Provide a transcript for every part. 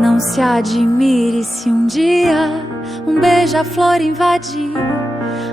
Não se admire se um dia um beija-flor invadir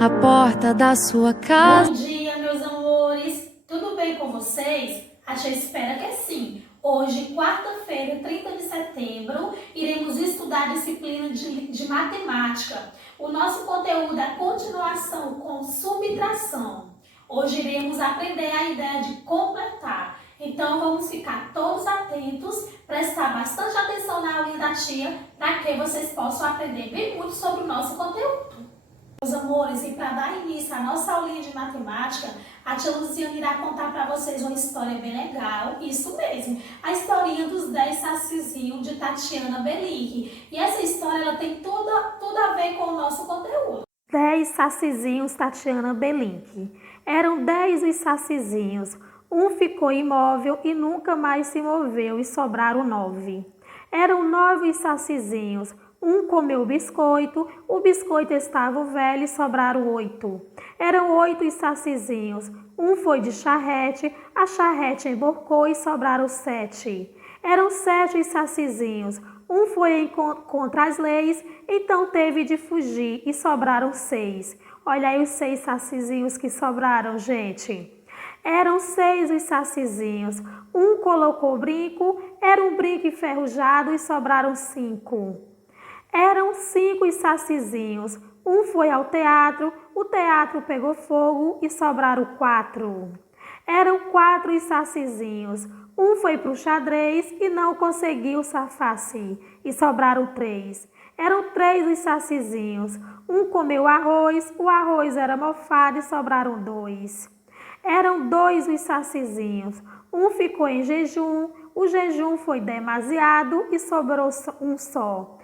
a porta da sua casa. Bom dia, meus amores! Tudo bem com vocês? A gente espera que sim. Hoje, quarta-feira, 30 de setembro, iremos estudar a disciplina de matemática. O nosso conteúdo é a continuação com subtração. Hoje iremos aprender a ideia de completar. Então, vamos ficar todos atentos, prestar bastante atenção na aulinha da tia, para que vocês possam aprender bem muito sobre o nosso conteúdo. Meus amores, e para dar início à nossa aulinha de matemática, a tia Luciana irá contar para vocês uma história bem legal, isso mesmo, a historinha dos 10 sacizinhos de Tatiana Belink. E essa história ela tem tudo a ver com o nosso conteúdo. 10 sacizinhos Tatiana Belink. Eram 10 os sacizinhos. Um ficou imóvel e nunca mais se moveu e sobraram 9. Eram 9 os sacizinhos. Um comeu biscoito, o biscoito estava velho e sobraram 8. Eram 8 os sacizinhos. Um foi de charrete, a charrete emborcou e sobraram 7. Eram 7 os sacizinhos. Um foi contra as leis, então teve de fugir e sobraram 6. Olha aí os 6 sacizinhos que sobraram, gente. Eram 6 os sacizinhos. Um colocou brinco, era um brinco enferrujado e sobraram 5. Eram 5 os sacizinhos. Um foi ao teatro, o teatro pegou fogo e sobraram 4. Eram 4 os sacizinhos. Um foi para o xadrez e não conseguiu safar-se e sobraram 3. Eram 3 os sacizinhos. Um comeu arroz, o arroz era mofado e sobraram 2. Eram 2 os sacizinhos. Um ficou em jejum, o jejum foi demasiado e sobrou um só.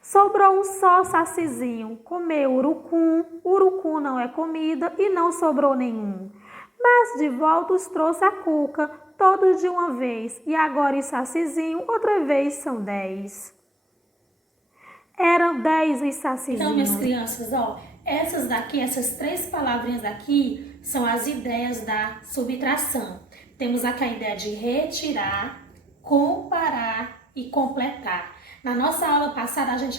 Sobrou um só sacizinho, comeu urucum, urucum não é comida e não sobrou nenhum. Mas de volta os trouxe a cuca, todos de uma vez, e agora o sacizinho outra vez são 10. Eram 10 os sacizinhos. Então, minhas crianças, essas 3 palavrinhas aqui são as ideias da subtração. Temos aqui a ideia de retirar, comparar e completar. Na nossa aula passada, a gente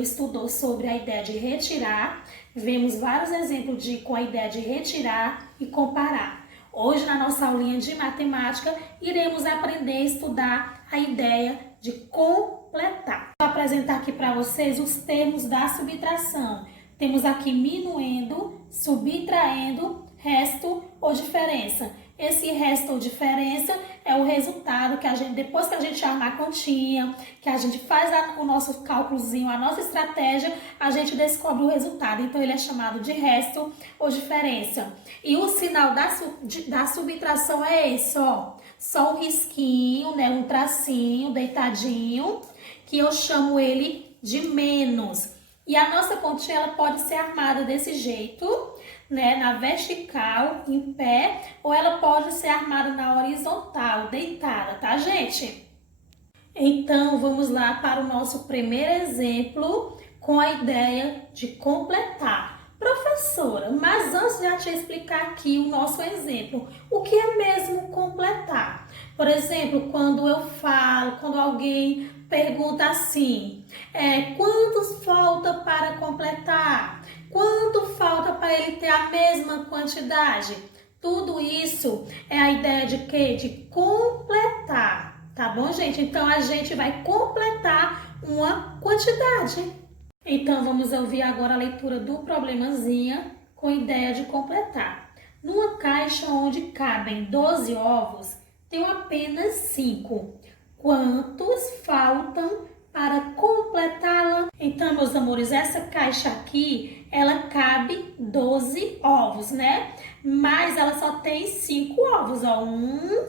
estudou sobre a ideia de retirar. Vemos vários exemplos com a ideia de retirar e comparar. Hoje, na nossa aulinha de matemática, iremos aprender a estudar a ideia de completar. Vou apresentar aqui para vocês os termos da subtração. Temos aqui minuendo, subtraindo, resto ou diferença. Esse resto ou diferença é o resultado que depois que a gente arma a continha, que a gente faz o nosso cálculozinho, a nossa estratégia, a gente descobre o resultado. Então, ele é chamado de resto ou diferença. E o sinal da subtração é esse, ó. Só um risquinho, né? Um tracinho deitadinho, que eu chamo ele de menos. E a nossa continha ela pode ser armada desse jeito, né, na vertical, em pé, ou ela pode ser armada na horizontal, deitada, tá, gente? Então, vamos lá para o nosso primeiro exemplo com a ideia de completar. Professora, mas antes de eu te explicar aqui o nosso exemplo, o que é mesmo completar? Por exemplo, quando alguém pergunta assim, quantos falta para completar? Quanto falta para ele ter a mesma quantidade? Tudo isso é a ideia de quê? De completar, tá bom, gente? Então, a gente vai completar uma quantidade. Então, vamos ouvir agora a leitura do problemazinha com a ideia de completar. Numa caixa onde cabem 12 ovos, tem apenas 5. Quantos faltam para completá-la? Então, meus amores, essa caixa aqui, ela cabe 12 ovos, né? Mas ela só tem 5 ovos, ó. 1,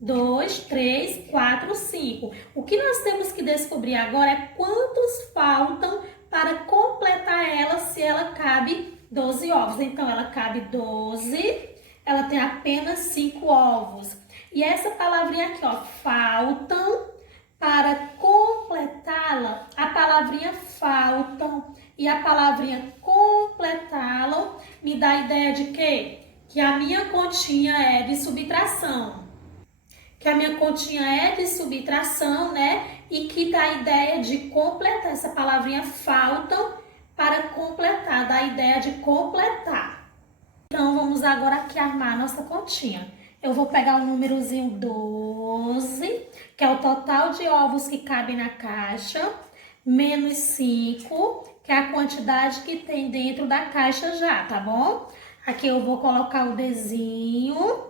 2, 3, 4, 5. O que nós temos que descobrir agora é quantos faltam para completar ela, se ela cabe 12 ovos. Então, ela cabe 12, ela tem apenas 5 ovos. E essa palavrinha aqui, ó, faltam, para completá-la, a palavrinha faltam e a palavrinha completá-la me dá a ideia de quê? Que a minha continha é de subtração. Que a minha continha é de subtração, né? E que e dá a ideia de completar. Essa palavrinha faltam para completar, dá a ideia de completar. Então, vamos agora aqui armar a nossa continha. Eu vou pegar o númerozinho 12, que é o total de ovos que cabe na caixa, menos 5, que é a quantidade que tem dentro da caixa já, tá bom? Aqui eu vou colocar o Dzinho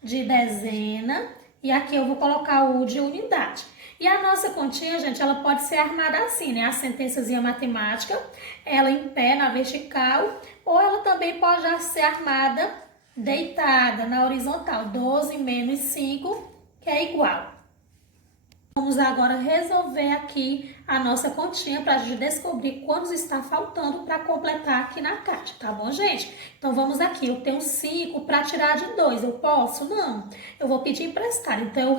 de dezena e aqui eu vou colocar o U de unidade. E a nossa continha, gente, ela pode ser armada assim, né? A sentençazinha matemática, ela em pé, na vertical, ou ela também pode já ser armada deitada na horizontal. 12 menos 5, que é igual. Vamos agora resolver aqui a nossa continha para a gente descobrir quantos está faltando para completar aqui na caixa, tá bom, gente? Então, vamos aqui. Eu tenho 5 para tirar de 2. Eu posso? Não. Eu vou pedir emprestado. Então,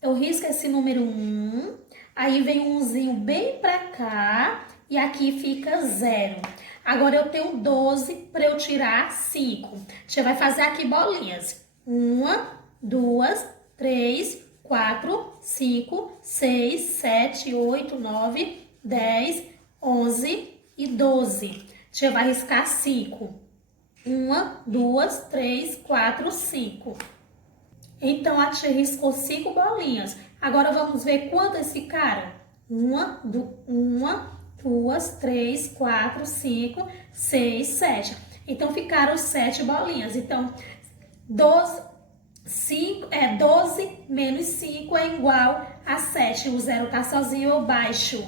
eu risco esse número 1. Aí, vem um umzinho bem para cá e aqui fica 0. Agora, eu tenho 12 para eu tirar 5. A gente vai fazer aqui bolinhas. 1, 2, 3, 4, 5, 6, 7, 8, 9, 10, 11 e 12. A gente vai riscar 5. 1, 2, 3, 4, 5. Então, a tia riscou 5 bolinhas. Agora, vamos ver quantas ficaram. 1, 2, 3, 4, 5, 6, 7. Então, ficaram 7 bolinhas. Então, 12 menos 5 é igual a 7. O zero tá sozinho ou baixo.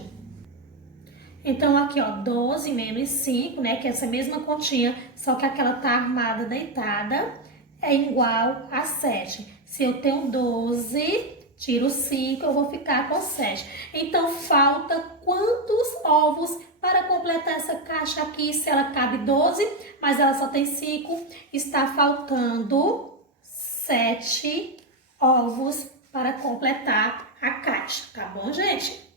Então, aqui, ó, 12 menos 5, né? Que é essa mesma continha, só que aquela tá armada deitada, é igual a 7. Se eu tenho 12, tiro 5, eu vou ficar com 7. Então, falta quantos ovos para completar essa caixa aqui? Se ela cabe 12, mas ela só tem 5, está faltando 7 ovos para completar a caixa, tá bom, gente?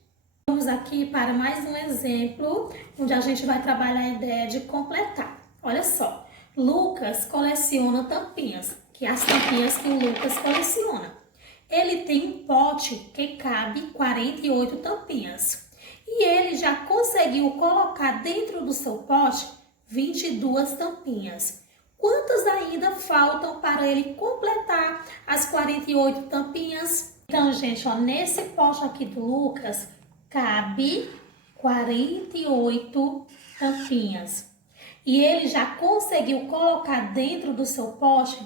Vamos aqui para mais um exemplo, onde a gente vai trabalhar a ideia de completar. Olha só, Lucas coleciona tampinhas, que é as tampinhas que o Lucas coleciona. Ele tem um pote que cabe 48 tampinhas. E ele já conseguiu colocar dentro do seu pote 22 tampinhas. Quantas ainda faltam para ele completar as 48 tampinhas? Então, gente, ó, nesse pote aqui do Lucas, cabe 48 tampinhas. E ele já conseguiu colocar dentro do seu pote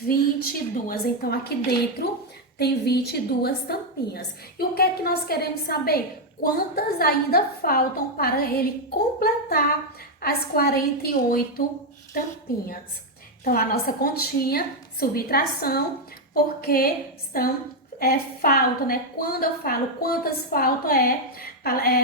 22. Então, aqui dentro tem 22 tampinhas. E o que é que nós queremos saber? Quantas ainda faltam para ele completar as 48 tampinhas? Então, a nossa continha, subtração, porque falta, né? Quando eu falo quantas faltam, é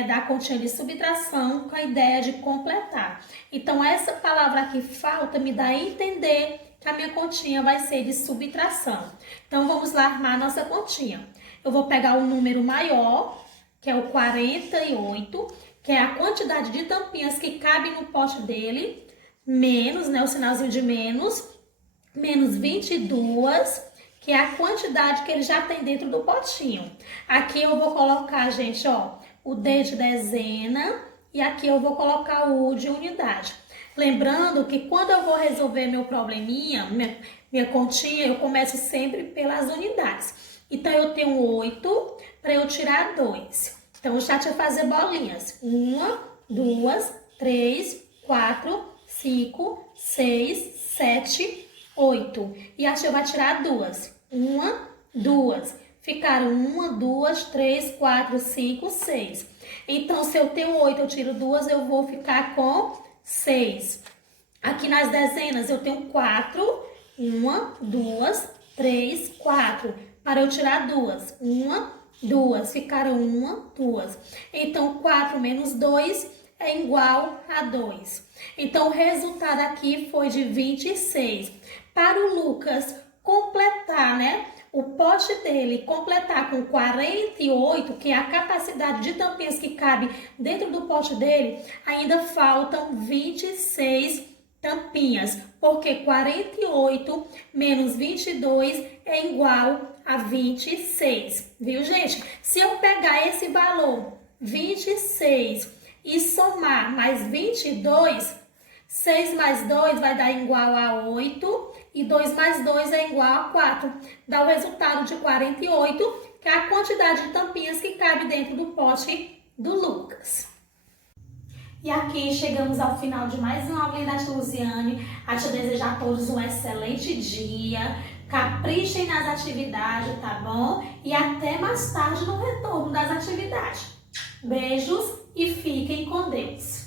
da continha de subtração com a ideia de completar. Então, essa palavra aqui, falta, me dá a entender que a minha continha vai ser de subtração. Então, vamos lá armar a nossa continha. Eu vou pegar o número maior, que é o 48, que é a quantidade de tampinhas que cabe no pote dele, menos, né, o sinalzinho de menos 22, que é a quantidade que ele já tem dentro do potinho. Aqui eu vou colocar, gente, ó, o D de dezena e aqui eu vou colocar o U de unidade. Lembrando que quando eu vou resolver meu probleminha, minha continha, eu começo sempre pelas unidades. Então, eu tenho 8 para eu tirar 2. Então, já tinha fazer bolinhas. 1, 2, 3, 4, 5, 6, 7, 8. E a tia vai tirar 2. 1, 2. Ficaram 1, 2, 3, 4, 5, 6. Então, se eu tenho 8, eu tiro 2, eu vou ficar com 6. Aqui nas dezenas, eu tenho 4. 1, 2, 3, 4. Para eu tirar 2. 1, 2. Ficaram 1, 2. Então, 4 menos 2 é igual a 2. Então, o resultado aqui foi de 26. Para o Lucas completar, né? O pote dele completar com 48, que é a capacidade de tampinhas que cabe dentro do pote dele, ainda faltam 26 tampinhas, porque 48 menos 22 é igual a 26, viu, gente? Se eu pegar pegar esse valor, 26, e somar mais 22, 6 mais 2 vai dar igual a 8 e 2 mais 2 é igual a 4. Dá o resultado de 48, que é a quantidade de tampinhas que cabe dentro do pote do Lucas. E aqui chegamos ao final de mais uma aula da tia Luziane. A tia desejar a todos um excelente dia. Caprichem nas atividades, tá bom? E até mais tarde no retorno das atividades. Beijos e fiquem com Deus.